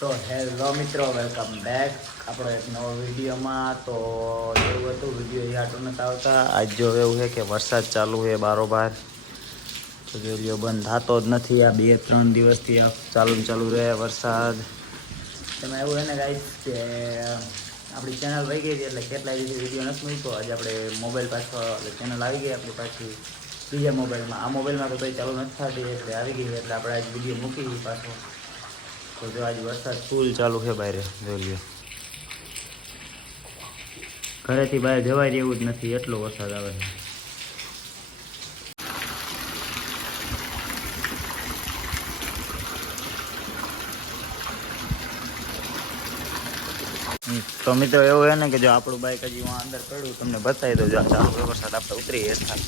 તો હેલો મિત્રો, welcome back. આપણો એક નવો વિડીયોમાં તો એવું હતું, વીડિયો યાદ નથી આવતા. આજ જો એવું છે કે વરસાદ ચાલુ છે બારોબાર. તો વીડિયો બંધ થતો જ નથી. આ બે ત્રણ દિવસથી આ ચાલુ ને ચાલુ રહે વરસાદ. એમાં એવું છે ને ગાઈસ કે આપણી ચેનલ વહી ગઈ હતી એટલે કેટલાય દિવસથી વીડિયો નથી મૂક્યો. આજે આપણે મોબાઈલ પાછો, એટલે ચેનલ આવી ગઈ આપણી પાછી. બીજા મોબાઈલમાં આ મોબાઈલમાં તો કંઈ ચાલુ નથી થતી, એટલે આવી ગઈ એટલે આપણે આજ વીડિયો મૂકી દીધી પાછો. તો જો આજે વરસાદ ફૂલ ચાલુ છે બહાર જોઈ લ્યો ઘરેથી બહાર જવાય જેવું જ નથી એટલો વરસાદ આવે છે. હમ, તો મિત્રો એવું છે ને કે જો આપણું બાઈક હજી હું અંદર પડ્યું તમને બતાવી દઉં. જો આ ચાલુ છે વરસાદ આપણે ઉતરી હેઠા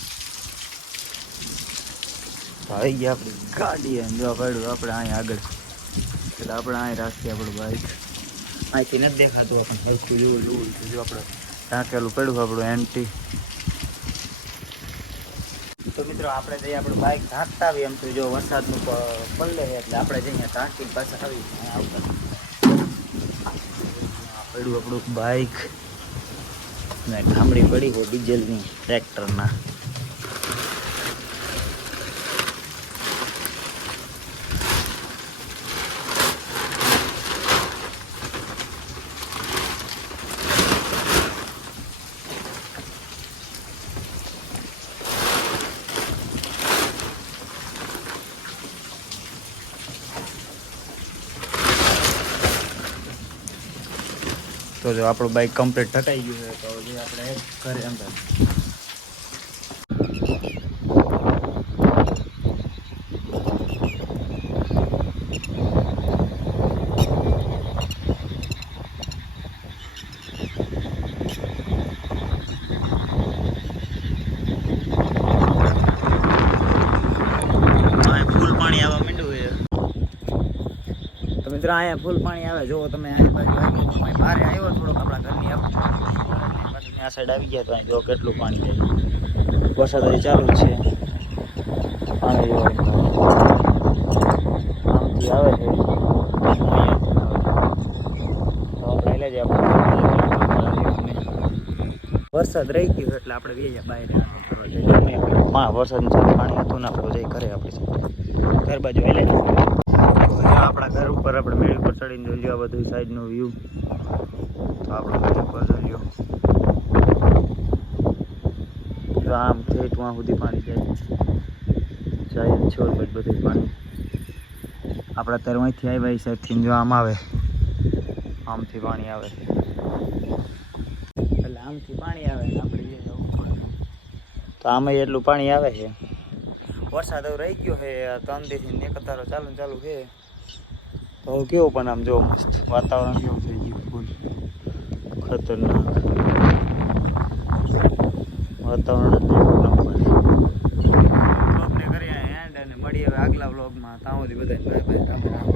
તો આવી ગયા આપણી ગાડી અને જો પડ્યું આપણે અહીંયા આગળ. એટલે આપણે અહીં રાખીએ આપણું બાઈક અહીંથી નથી દેખાતું આપણે હરખું જેવું જોવું જો આપણે ઢાંકેલું પડ્યું આપણું એન્ટી તો મિત્રો, આપણે જઈએ આપણું બાઈક ઢાંકતા આવીએ. એમ તો જો વરસાદનું પલ્લે એટલે આપણે જઈએ ઢાંકીને પાછા આવી આવતા. પડ્યું આપણું બાઈક ને ઠામડી પડી હોય ડીઝલની ટ્રેક્ટરના. તો જો આપણું બાઈક કમ્પ્લીટ ઠકાઈ ગયું છે, તો જે આપણે ઘરે અંદર. ફૂલ પાણી આવવા માંડ્યું. મિત્રો, અહીંયા ફૂલ પાણી આવે. જો તમે અહીં બાજુ અહીં આવ્યો થોડોક આપણા ઘરની આ આ સાઈડ આવી ગયા તો જો કેટલું પાણી વરસાદ હજી ચાલુ છે. પાણી જો આમથી આવે છે. વરસાદ રહી ગયો એટલે આપણે બે બહારમાં વરસાદનું પાણી હતું ને આપણે જઈ ઘરે આપણે ઘર બાજુ એટલે આપણા ઘર ઉપર આપણે મેળ ઉપર ચડીને જોઈ લ્યો બધું સાઈડનો વ્યૂ તો આપણો મેળ ઉપર જોઈ લ્યો. આમ ઠેઠ વાં સુધી પાણી જાય. જાય છોડ પછી બધું પાણી. આપણે અહીંથી આવ્યા એ સાઈડથી જો આમ આવે. આમથી પાણી આવે. એટલે આમથી પાણી આવે આપણે તો આમાં એટલું પાણી આવે છે. વરસાદ રહી ગયો છે ત્રણ દિવસથી ને ચાલુ ચાલુ છે. તો કેવું પણ આમ જો મસ્ત વાતાવરણ કેવું થઈ ગયું ફૂલ. ખતરનાક. વાતાવરણ બ્લોગને કરીએ એન્ડ અને મળીએ હવે આગલા બ્લોગમાં ત્યાં સુધી બધા બાય બાય